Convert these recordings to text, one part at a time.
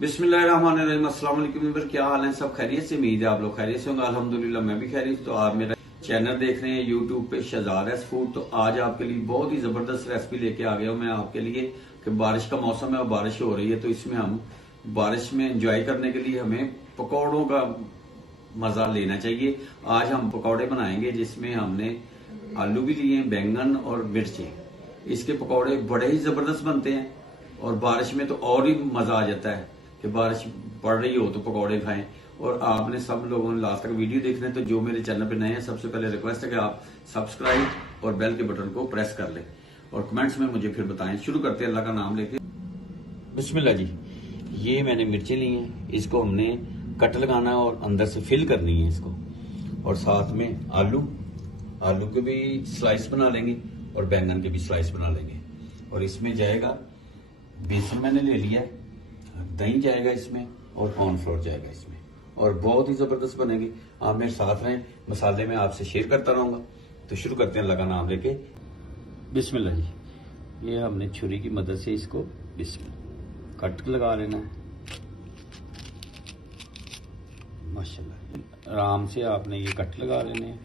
बिस्मिल्लाहिर्रहमानिर्रहीम। अस्सलाम वालेकुम। क्या हाल है? सब खैरियत से? उम्मीद है आप लोग खैरियत से होंगे। अल्हम्दुलिल्लाह मैं भी खैरियत। तो आप मेरा चैनल देख रहे हैं यूट्यूब पे शहजाद रेस फूड। तो आज आपके लिए बहुत ही जबरदस्त रेसिपी लेके आ गया हूं मैं आपके लिए कि बारिश का मौसम है और बारिश हो रही है, तो इसमें हम बारिश में एंजॉय करने के लिए हमें पकौड़ों का मजा लेना चाहिए। आज हम पकौड़े बनाएंगे जिसमें हमने आलू भी लिए, बैंगन और मिर्चें। इसके पकौड़े बड़े ही जबरदस्त बनते हैं और बारिश में तो और ही मजा आ जाता है कि बारिश पड़ रही हो तो पकौड़े खाएं। और आपने सब लोगों ने लास्ट तक वीडियो देखना है, तो जो मेरे चैनल पे नए हैं सबसे पहले रिक्वेस्ट है कि आप सब्सक्राइब और बेल के बटन को प्रेस कर लें और कमेंट्स में मुझे फिर बताएं। शुरू करते हैं अल्लाह का नाम लेके। बिस्मिल्लाह जी। ये मैंने मिर्चें ली हैं, इसको हमने कट लगाना है और अंदर से फिल करनी है इसको। और साथ में आलू के भी स्लाइस बना लेंगे और बैंगन के भी स्लाइस बना लेंगे। और इसमें जाएगा बेसन मैंने ले लिया है, दही जाएगा इसमें और कॉर्नफ्लोर जाएगा इसमें, और बहुत ही जबरदस्त बनेगी। आप मेरे साथ रहें, मसाले में आपसे शेयर करता रहूंगा। तो शुरू करते हैं अल्लाह का नाम लेके। बिस्मिल्लाह जी। ये हमने छुरी की मदद से इसको कट लगा लेना है। माशाल्लाह आराम से आपने ये कट लगा लेने हैं।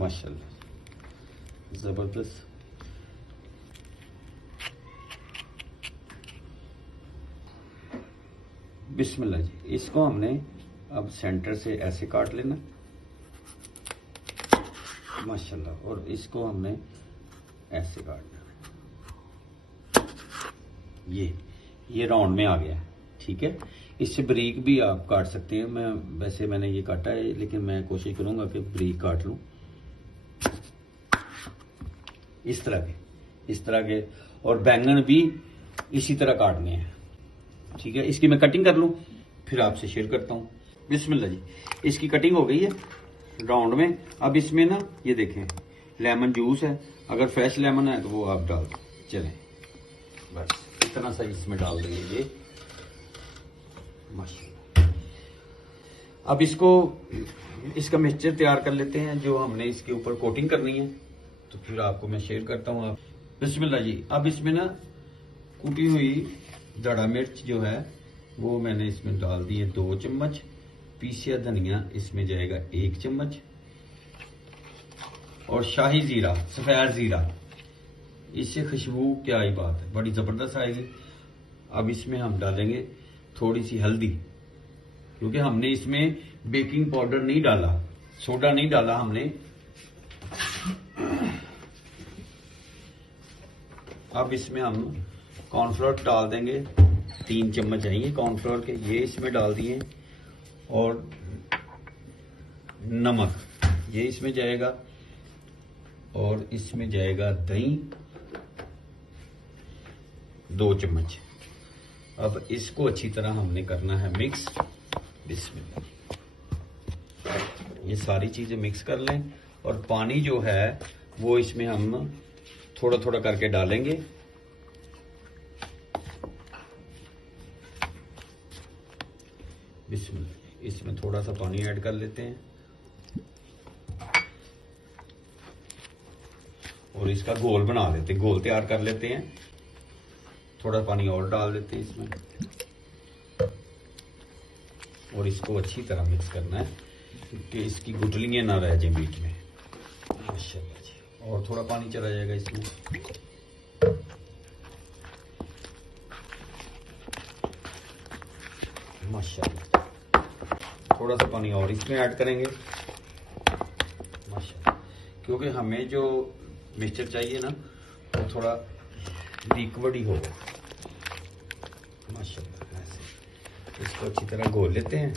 माशाल्लाह जबरदस्त। बिस्मिल्लाह जी। इसको हमने अब सेंटर से ऐसे काट लेना माशाल्लाह, और इसको हमने ऐसे काटना। ये राउंड में आ गया, ठीक है। इससे बारीक भी आप काट सकते हैं। मैंने ये काटा है, लेकिन मैं कोशिश करूंगा कि बारीक काट लूं। इस तरह के और बैंगन भी इसी तरह काटने हैं, ठीक है। इसकी मैं कटिंग कर लूं फिर आपसे शेयर करता हूं। बिस्मिल्लाह जी। इसकी कटिंग हो गई है राउंड में। अब इसमें ना ये देखें लेमन जूस है, अगर फ्रेश लेमन है तो वो आप डाल चलें, बस इतना सा इसमें डाल देंगे ये माशाल्लाह। अब इसका मिक्सचर तैयार कर लेते हैं जो हमने इसके ऊपर कोटिंग करनी है, तो फिर आपको मैं शेयर करता हूँ। बिस्मिल्लाह जी। अब इसमें ना कुटी हुई दड़ा मिर्च जो है वो मैंने इसमें डाल दी है 2 चम्मच। पीसिया धनिया इसमें जाएगा 1 चम्मच, और शाही जीरा, सफेद जीरा, इससे खुशबू क्या ही बात है, बड़ी जबरदस्त आएगी। अब इसमें हम डालेंगे थोड़ी सी हल्दी, क्योंकि हमने इसमें बेकिंग पाउडर नहीं डाला, सोडा नहीं डाला हमने। अब इसमें हम कॉर्नफ्लोर डाल देंगे, 3 चम्मच आएंगे कॉर्नफ्लोर के, ये इसमें डाल दिए। और नमक ये इसमें जाएगा, और इसमें जाएगा दही 2 चम्मच। अब इसको अच्छी तरह हमने करना है मिक्स। बिस्मिल्लाह। ये सारी चीजें मिक्स कर लें, और पानी जो है वो इसमें हम थोड़ा थोड़ा करके डालेंगे। बिस्मिल्लाह। इसमें थोड़ा सा पानी ऐड कर लेते हैं और इसका घोल बना लेते हैं, घोल तैयार कर लेते हैं। थोड़ा पानी और डाल देते हैं इसमें, और इसको अच्छी तरह मिक्स करना है कि इसकी गुठलियां ना रह जाए बीच में। माशाल्लाह जी। और थोड़ा पानी चला जाएगा इसमें। माशाल्लाह थोड़ा सा पानी और इसमें ऐड करेंगे माशाल्लाह, क्योंकि हमें जो मिक्सचर चाहिए ना वो थोड़ा लिक्विड ही होगा माशाल्लाह। ऐसे इसको अच्छी तरह घोल लेते हैं।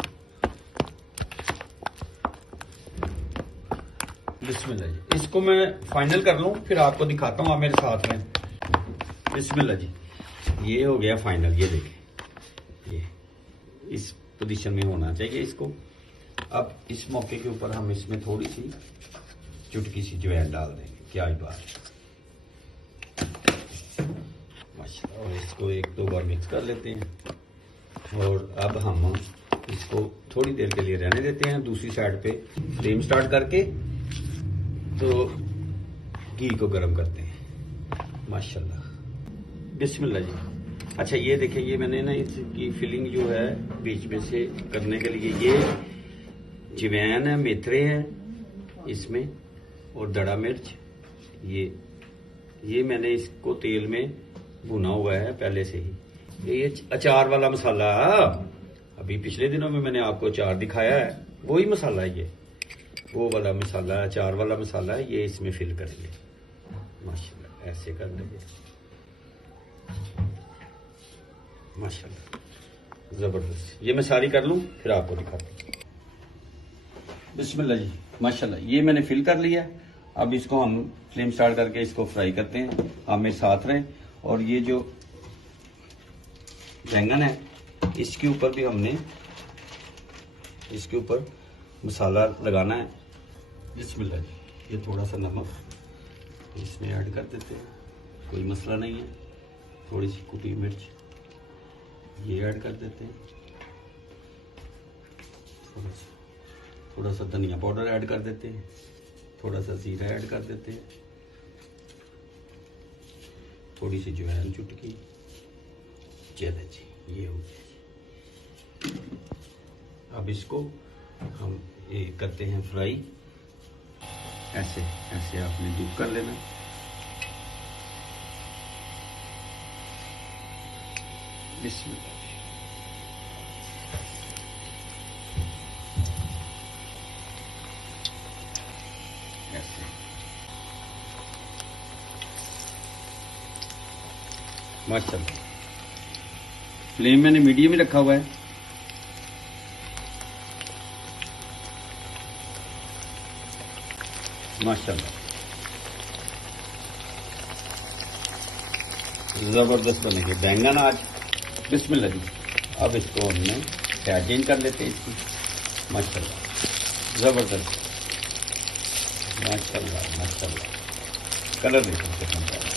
बिस्मिल्लाह जी। इसको मैं फाइनल कर लूं फिर आपको दिखाता हूं, आप मेरे साथ में। बिस्मिल्लाह जी। ये हो गया फाइनल, ये देखें, ये इस पोजीशन में होना चाहिए इसको। अब इस मौके के ऊपर हम इसमें थोड़ी सी चुटकी सी अजवाइन डाल देंगे, क्या ही बात है माशाल्लाह। और इसको 1-2 बार मिक्स कर लेते हैं, और अब हम इसको थोड़ी देर के लिए रहने देते हैं। दूसरी साइड पे फ्लेम स्टार्ट करके तो घी को गर्म करते हैं माशाल्लाह। बिस्मिल्लाह जी। अच्छा ये देखिए, ये मैंने ना इसकी फिलिंग जो है बीच में से करने के लिए, ये जवैन है, मेथरे हैं इसमें, और दड़ा मिर्च, ये मैंने इसको तेल में भुना हुआ है पहले से ही। ये अचार वाला मसाला, अभी पिछले दिनों में मैंने आपको अचार दिखाया है, वही मसाला है ये, वो वाला मसाला है, अचार वाला मसाला है। ये इसमें फिल करेंगे माशाल्लाह, ऐसे कर लेंगे माशाल्लाह, जबरदस्त। ये मैं सारी कर लूं फिर आपको दिखाता हूं। बिस्मिल्लाह जी, माशाल्लाह ये मैंने फिल कर लिया। अब इसको हम फ्लेम स्टार्ट करके इसको फ्राई करते हैं, आप मेरे साथ रहें। और ये जो बैंगन है इसके ऊपर भी हमने इसके ऊपर मसाला लगाना है। बिस्मिल्लाह जी, ये थोड़ा सा नमक इसमें ऐड कर देते हैं, कोई मसला नहीं है। थोड़ी सी कुटी मिर्च ये ऐड कर देते हैं, थोड़ा सा धनिया पाउडर ऐड कर देते हैं, थोड़ा सा जीरा ऐड कर देते हैं, थोड़ी सी अजवाइन चुटकी, चले जी ये हो गया। अब इसको हम ये करते हैं फ्राई, ऐसे ऐसे आपने डिप कर लेना। बिस्मिल्लाह, ऐसे माशाल्लाह। फ्लेम मैंने मीडियम ही रखा हुआ है। माशाल्लाह जबरदस्त बनेंगे बैंगन आज। बिस्मिल्लाह जी, अब इसको हमने साइड चेंज कर लेते हैं इसकी। माशाल्लाह जबरदस्त, माशाल्लाह माशाल्लाह, कलर देखो कितना प्यारा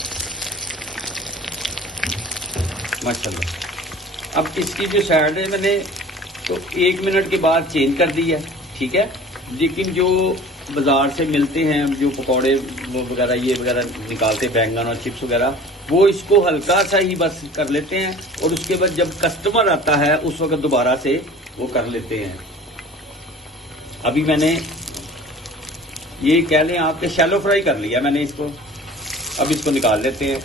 माशाल्लाह। अब इसकी जो साइड है मैंने तो 1 मिनट के बाद चेंज कर दी है, ठीक है। लेकिन जो बाजार से मिलते हैं जो पकौड़े वगैरह ये वगैरह निकालते बैंगन और चिप्स वगैरह, वो इसको हल्का सा ही बस कर लेते हैं और उसके बाद जब कस्टमर आता है उस वक्त दोबारा से वो कर लेते हैं। अभी मैंने ये कह लें आपके शैलो फ्राई कर लिया मैंने इसको। अब इसको निकाल लेते हैं,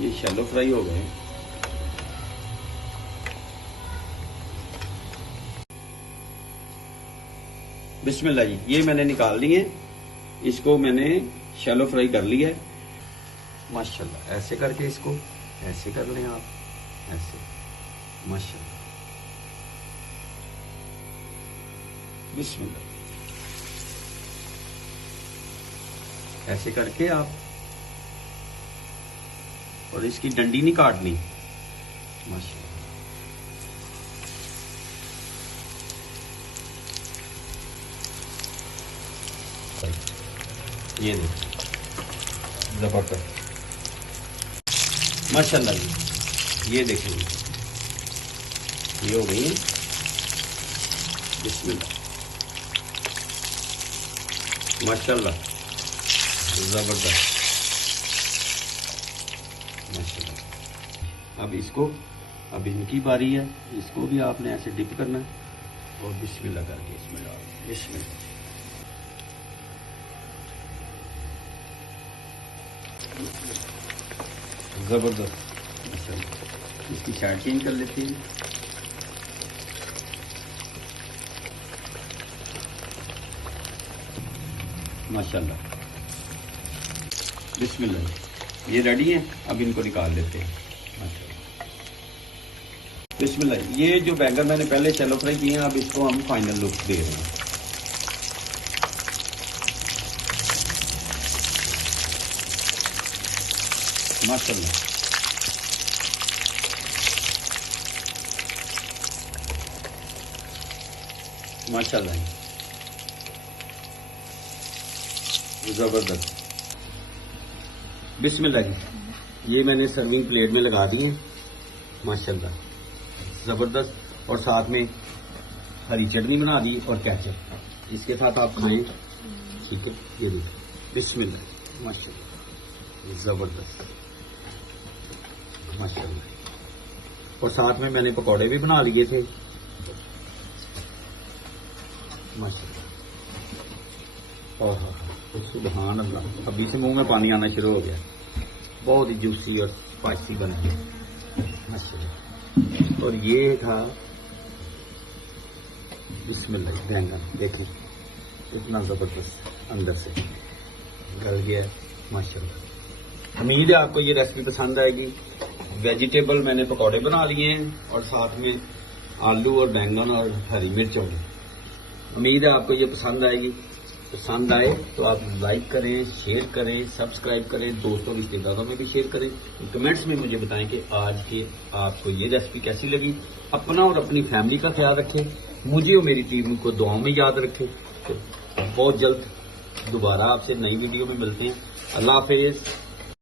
ये शैलो फ्राई हो गए। बिस्मिल्लाह जी, ये मैंने निकाल लिए, इसको मैंने शैलो फ्राई कर लिया है माशाल्लाह। ऐसे करके इसको ऐसे कर लें आप, ऐसे माशाल्लाह। बिस्मिल्लाह, ऐसे करके आप, और इसकी डंडी नहीं काटनी माशाल्लाह। ये देखो जबरदस्त माशाल्लाह जी, ये देखेंगे ये हो गई। बिस्मिल्लाह माशाल्लाह जबरदस्त माशाल्लाह। अब इसको, अब इनकी बारी है, इसको भी आपने ऐसे डिप करना है और बिस्मिल्लाह करके इसमें डाल। बिस्मिल्लाह जबरदस्त माशाल्लाह। इसकी साइड चेंज कर लेते हैं। माशाल्लाह बिस्मिल्लाह, ये रेडी है। अब इनको निकाल लेते हैं माशाल्लाह। बिस्मिल्लाह, ये जो बैंगन मैंने पहले शैलो फ्राई किए हैं, अब इसको हम फाइनल लुक दे रहे हैं। माशाल्लाह माशाल्लाह जबरदस्त। बिस्मिल्लाह जी, ये मैंने सर्विंग प्लेट में लगा दिए माशाल्लाह जबरदस्त, और साथ में हरी चटनी बना दी और केचप, इसके साथ आप खाएं, ठीक है। ये देखिए बिस्मिल्लाह माशाल्लाह जबरदस्त माशाल्लाह। और साथ में मैंने पकौड़े भी बना लिए थे माशाल्लाह। और सुभान अल्लाह, अभी से मुंह में पानी आना शुरू हो गया। बहुत ही जूसी और स्पाइसी बना है माशाल्लाह। और ये था बिस्मिल्लाह बैंगन, देखें इतना जबरदस्त अंदर से गल गया माशाल्लाह। उम्मीद है आपको ये रेसिपी पसंद आएगी। वेजिटेबल मैंने पकौड़े बना लिए हैं और साथ में आलू और बैंगन और हरी मिर्च होंगे। उम्मीद है आपको ये पसंद आएगी। पसंद आए तो आप लाइक करें, शेयर करें, सब्सक्राइब करें, दोस्तों रिश्तेदारों में भी शेयर करें। कमेंट्स में मुझे बताएं कि आज की आपको ये रेसिपी कैसी लगी। अपना और अपनी फैमिली का ख्याल रखें, मुझे और मेरी टीम को दुआओं में याद रखें। तो बहुत जल्द दोबारा आपसे नई वीडियो में मिलते हैं। अल्लाह हाफिज।